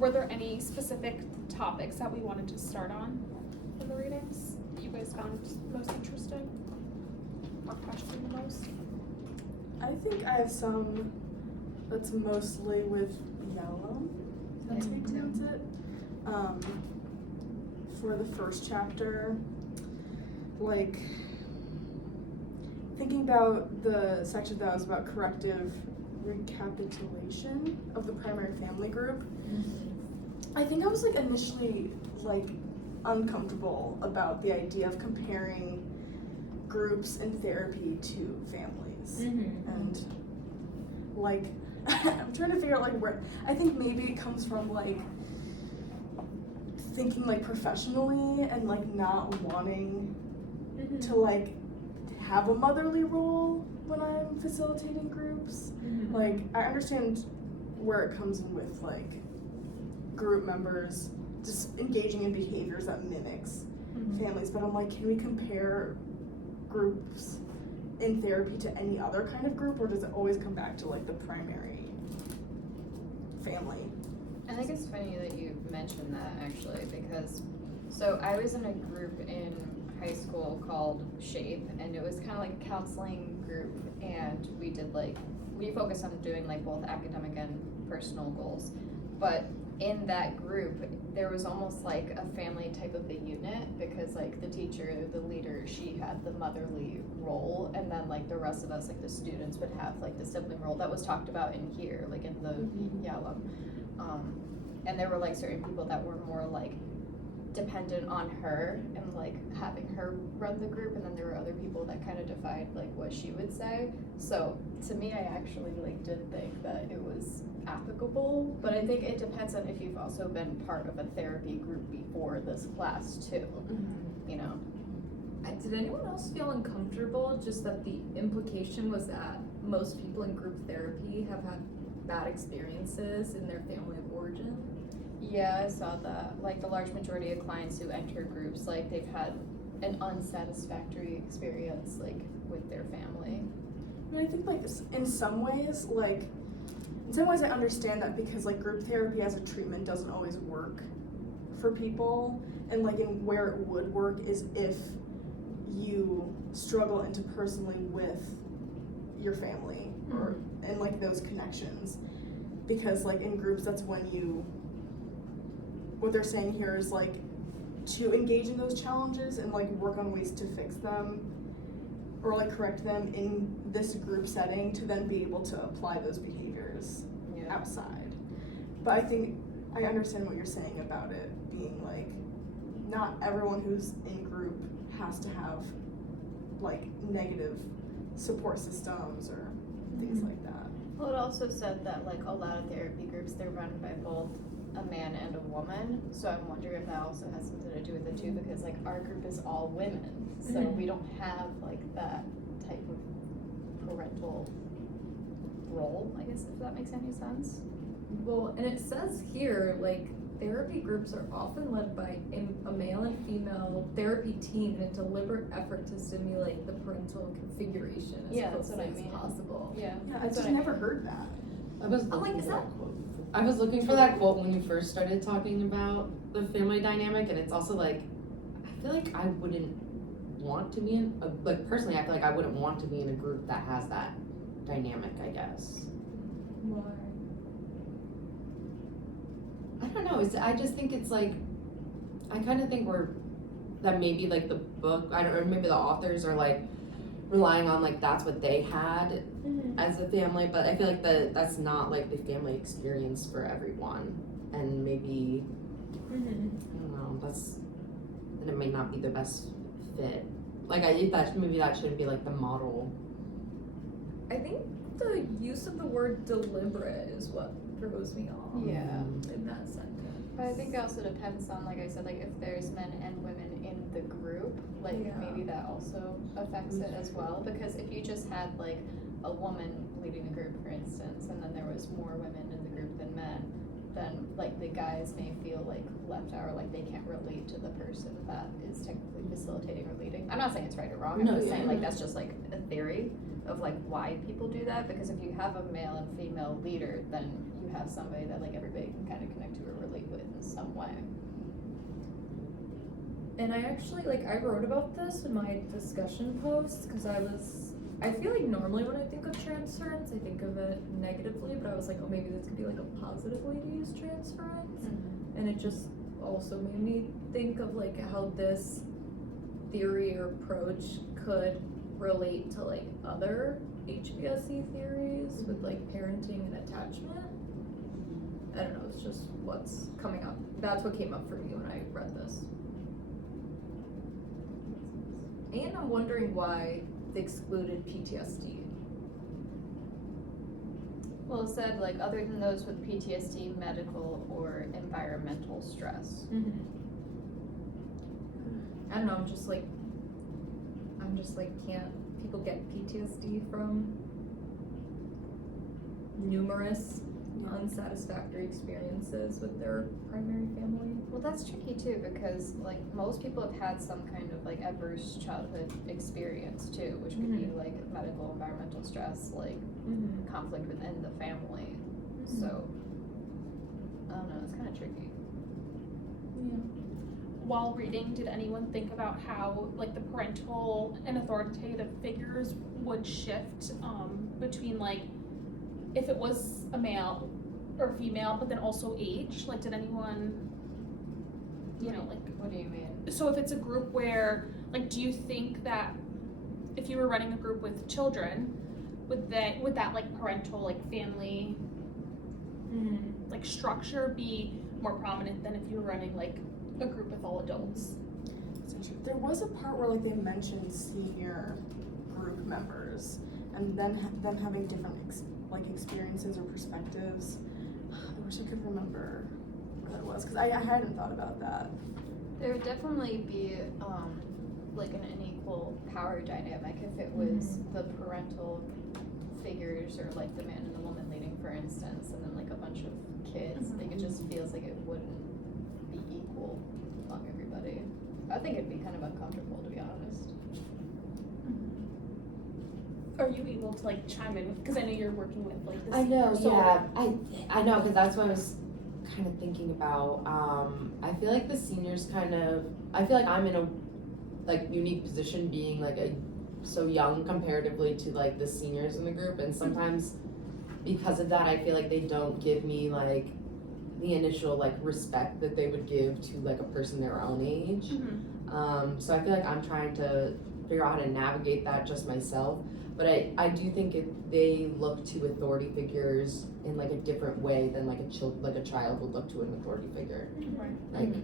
were there any specific topics that we wanted to start on in the readings that you guys found most interesting or questioned the most? I think I have some that's mostly with yellow. That's how you pronounce it. For the first chapter, like thinking about the section that was about corrective recapitulation of the primary family group, I think I was like initially like uncomfortable about the idea of comparing groups in therapy to families. And like I'm trying to figure out like where I think maybe it comes from like thinking like professionally and like not wanting to like have a motherly role when I'm facilitating groups. Like I understand where it comes in with like group members just engaging in behaviors that mimics families, but I'm like, can we compare groups in therapy to any other kind of group, or does it always come back to like the primary family? I think it's funny that you mentioned that actually, because so I was in a group in high school called Shape, and it was kind of like a counseling group, and we focused on doing like both academic and personal goals. But in that group, there was almost like a family type of a unit, because like the teacher, the leader, she had the motherly role, and then like the rest of us, like the students, would have like the sibling role that was talked about in here, like in the yellow. And there were like certain people that were more like dependent on her and like having her run the group, and then there were other people that kind of defied like what she would say. So to me, I actually like did think that it was applicable, but I think it depends on if you've also been part of a therapy group before this class too. You know, did anyone else feel uncomfortable just that the implication was that most people in group therapy have had bad experiences in their family of origin? yeah, I saw that. Like the large majority of clients who enter groups, like they've had an unsatisfactory experience like with their family. And I think like in some ways I understand that, because like group therapy as a treatment doesn't always work for people, and like in where it would work is if you struggle interpersonally with your family or and like those connections, because like in groups that's when what they're saying here is like to engage in those challenges and like work on ways to fix them or like correct them in this group setting to then be able to apply those behaviors outside. But I think I understand what you're saying about it being like not everyone who's in group has to have like negative support systems or things like that. Well, it also said that like a lot of therapy groups, they're run by both a man and a woman, so I'm wondering if that also has something to do with it too, because like our group is all women, so we don't have like that type of parental role, I guess, if that makes any sense. Well, and it says here, like, therapy groups are often led by a male and female therapy team in a deliberate effort to stimulate the parental configuration as closely as possible. Yeah, I just never heard that. I was looking for that quote. I was looking for that quote when you first started talking about the family dynamic, and it's also like, I feel like I wouldn't want to be in, like personally, I feel like I wouldn't want to be in a group that has that dynamic, I guess. Why? I don't know, I just think it's like, I kind of think that maybe like the book, or maybe the authors are like relying on like that's what they had as a family, but I feel like that's not like the family experience for everyone, and maybe I don't know, then it may not be the best fit. Like maybe that shouldn't be like the model. I think the use of the word deliberate is what throws me off. Yeah. In that sentence. But I think it also depends on, like I said, like if there's men and women in the group, like maybe that also affects it as well. Because if you just had like a woman leading the group, for instance, and then there was more women in the group than men, then like the guys may feel like left out or like they can't relate to the person that is technically facilitating or leading. I'm not saying it's right or wrong, I'm No, just yeah. saying like that's just like a theory of like why people do that, because if you have a male and female leader, then you have somebody that like everybody can kind of connect to or relate with in some way. And I actually, like, I wrote about this in my discussion post, because I feel like normally when I think of transference, I think of it negatively, but I was like, oh, maybe this could be like a positive way to use transference. And it just also made me think of like how this theory or approach could relate to like other HBSE theories with like parenting and attachment. I don't know, it's just what's coming up. That's what came up for me when I read this. And I'm wondering why they excluded PTSD. Well, it said like other than those with PTSD, medical or environmental stress. I don't know, I'm just like, can't people get PTSD from numerous unsatisfactory experiences with their primary family? Well, that's tricky too, because like most people have had some kind of like adverse childhood experience too, which could be like medical, environmental stress, like conflict within the family. So I don't know, it's kind of tricky. While reading, did anyone think about how like the parental and authoritative figures would shift between like if it was a male or female, but then also age? Like, did anyone, you know, like, What do you mean? so if it's a group where, like, do you think that if you were running a group with children, would that like parental, like family, like structure be more prominent than if you were running like a group with all adults? There was a part where like they mentioned senior group members and then them having different experiences or perspectives. I wish I could remember where that was, because I hadn't thought about that. There would definitely be like an unequal power dynamic if it was the parental figures or like the man and the woman leading, for instance, and then like a bunch of kids. Like it just feels like it wouldn't be equal among everybody. I think it'd be kind of uncomfortable, to be honest. Are you able to like chime in, because I know you're working with like this? I know, so, yeah. I know, because that's what I was kind of thinking about. I feel like the seniors I feel like I'm in a like unique position being like so young comparatively to like the seniors in the group, and sometimes because of that I feel like they don't give me like the initial like respect that they would give to like a person their own age. So I feel like I'm trying to figure out how to navigate that just myself. But I do think they look to authority figures in like a different way than like a child would look to an authority figure. Right. Like,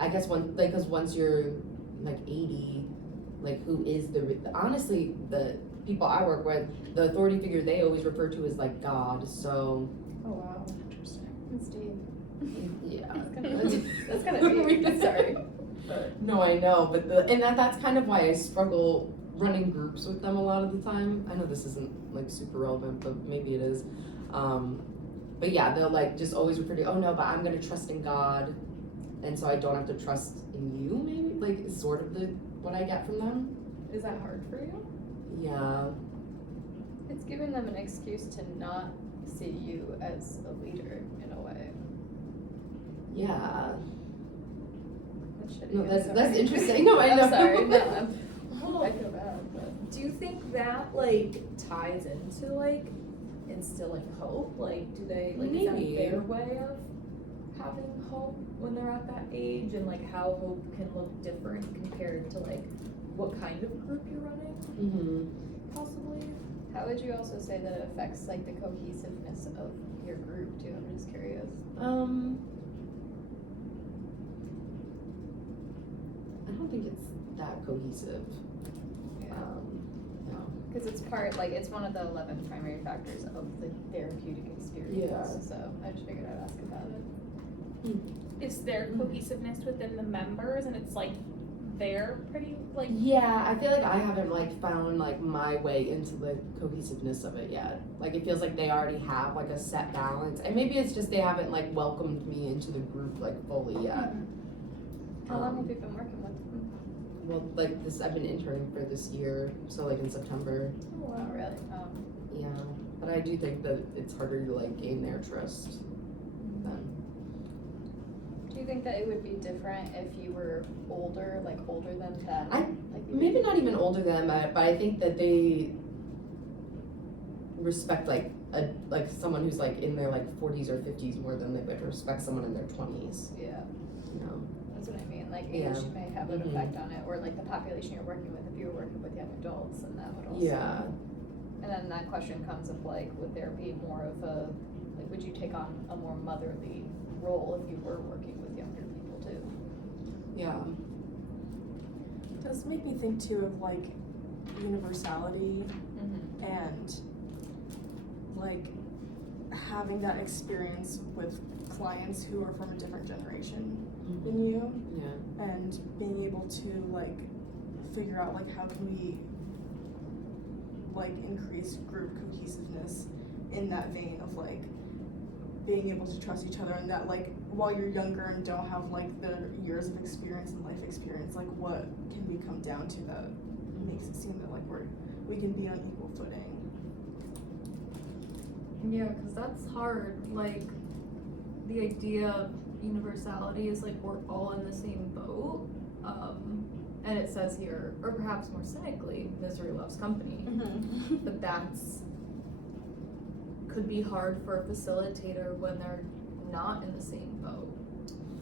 I guess because once you're like 80, like who is honestly the people I work with, the authority figure they always refer to as like God. So. Oh wow. Interesting. It's deep. Yeah. That's kind of deep. Sorry. But No, I know, but that's kind of why I struggle running groups with them a lot of the time. I know this isn't like super relevant, but maybe it is. But yeah, they'll like just always refer to, oh no, but I'm gonna trust in God, and so I don't have to trust in you. Maybe like is sort of what I get from them. Is that hard for you? Yeah. it's giving them an excuse to not see you as a leader in a way. Yeah. That's shitty. No, I'm that's sorry. interesting. No, I know. I'm sorry. No, I feel bad. But. Do you think that like ties into like instilling hope? Like, do they like Maybe. is that their way of having hope when they're at that age, and like how hope can look different compared to like what kind of group you're running? Possibly. How would you also say that it affects like the cohesiveness of your group too? I'm just curious. I don't think it's that cohesive. Yeah. No. Because it's it's one of the 11 primary factors of the therapeutic experience. Yeah. So I just figured I'd ask about it. Is there cohesiveness within the members, and it's like they're pretty like. Yeah, I feel like I haven't like found like my way into the cohesiveness of it yet. Like it feels like they already have like a set balance, and maybe it's just they haven't like welcomed me into the group like fully yet. How long have you been working with them? Well, like this, I've been interning for this year, so like in September. Oh, wow, really? Yeah, but I do think that it's harder to like gain their trust than. Do you think that it would be different if you were older, like older than them? Like Maybe not even older than that, but I think that they respect like someone who's like in their like 40s or 50s more than they would respect someone in their 20s. Yeah, You know. that's what I mean. Like Yeah. age may have an Mhm. effect on it, or like the population you're working with. If you were working with young adults, and that would also. Yeah. And then that question comes of like, would there be more of a, like, would you take on a more motherly role if you were working with younger people too? Yeah. It does make me think too of like universality and like having that experience with clients who are from a different generation than you, Yeah. and being able to like figure out like how can we like increase group cohesiveness in that vein of like being able to trust each other, and that like while you're younger and don't have like the years of experience and life experience, like what can we come down to that makes it seem that like we can be on equal footing. Yeah, because that's hard. Like, the idea of universality is like we're all in the same boat. And it says here, or perhaps more cynically, misery loves company. But that's could be hard for a facilitator when they're not in the same boat.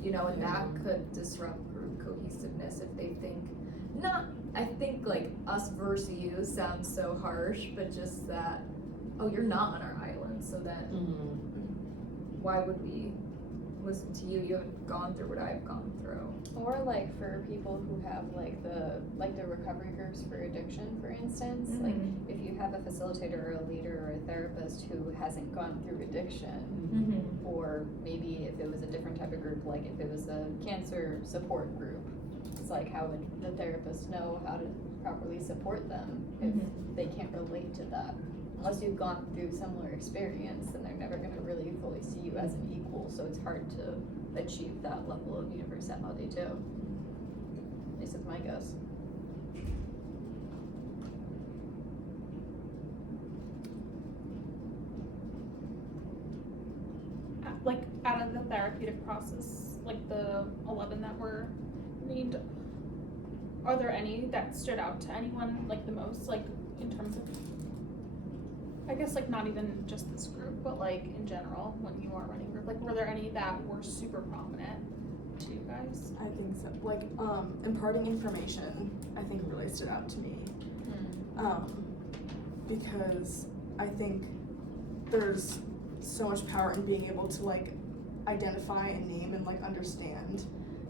You know, and that could disrupt group cohesiveness if they think I think like us versus you sounds so harsh, but just that, oh, you're not on our island, so then why would we listen to you? You haven't gone through what I've gone through. Or like for people who have like the recovery groups for addiction, for instance, like if you have a facilitator or a leader or a therapist who hasn't gone through addiction, or maybe if it was a different type of group, like if it was a cancer support group, it's like how would the therapist know how to properly support them if they can't relate to that? Unless you've gone through similar experience, then they're never gonna really fully see you as an equal, so it's hard to achieve that level of universality too. At least it's my guess. Like out of the therapeutic process, like the 11 that were named, are there any that stood out to anyone like the most, like in terms of, I guess like not even just this group, but like in general when you are running group, like were there any that were super prominent to you guys? I think so. Like imparting information, I think really stood out to me. Because I think there's so much power in being able to like identify and name and like understand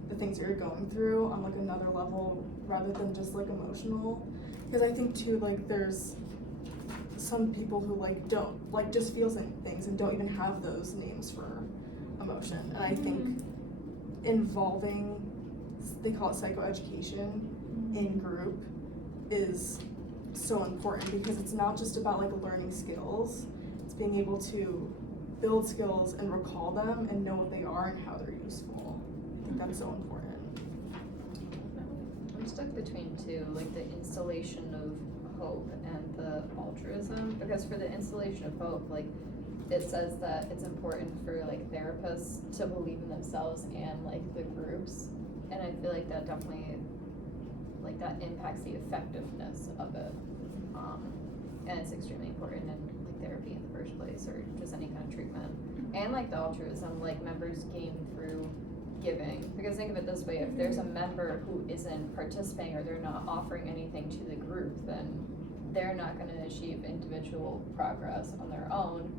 the things that you're going through on like another level rather than just like emotional. Because I think too, like there's some people who like don't like just feel things and don't even have those names for emotion. And I think involving, they call it psychoeducation in group, is so important because it's not just about like learning skills, it's being able to build skills and recall them and know what they are and how they're useful. I think that's so important. I'm stuck between two, like the installation of hope and the altruism, because for the installation of hope, like it says that it's important for like therapists to believe in themselves and like the groups, and I feel like that definitely like that impacts the effectiveness of it, and it's extremely important in like therapy in the first place, or just any kind of treatment. And like the altruism, like members gain through giving, because think of it this way, if there's a member who isn't participating or they're not offering anything to the group, then they're not going to achieve individual progress on their own,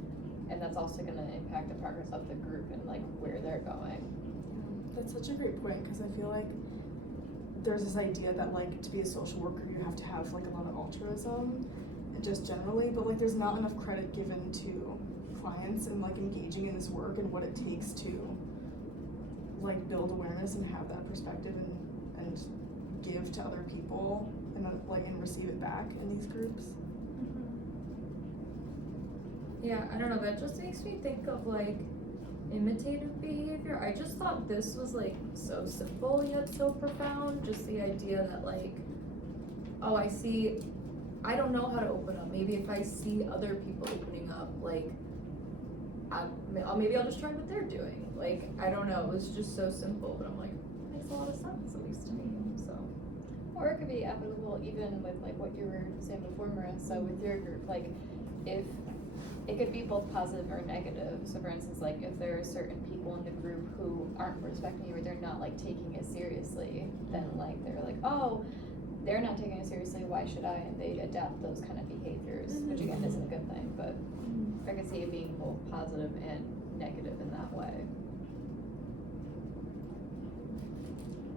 and that's also going to impact the progress of the group and like where they're going. That's such a great point, because I feel like there's this idea that like to be a social worker you have to have like a lot of altruism and just generally, but like there's not enough credit given to clients and like engaging in this work and what it takes to like build awareness and have that perspective and give to other people and receive it back in these groups. Yeah, I don't know, that just makes me think of like imitative behavior. I just thought this was like so simple yet so profound. Just the idea that like, oh, I don't know how to open up. Maybe if I see other people opening up, like, maybe I'll just try what they're doing. Like, I don't know, it was just so simple, but I'm like, it makes a lot of sense, at least to me, so. Or it could be applicable even with like what you were saying before, Marissa, with your group, like if it could be both positive or negative. So for instance, like if there are certain people in the group who aren't respecting you or they're not like taking it seriously, then like they're like, oh, they're not taking it seriously, why should I? And they adapt those kind of behaviors, which again isn't a good thing, but I could see it being both positive and negative in that way.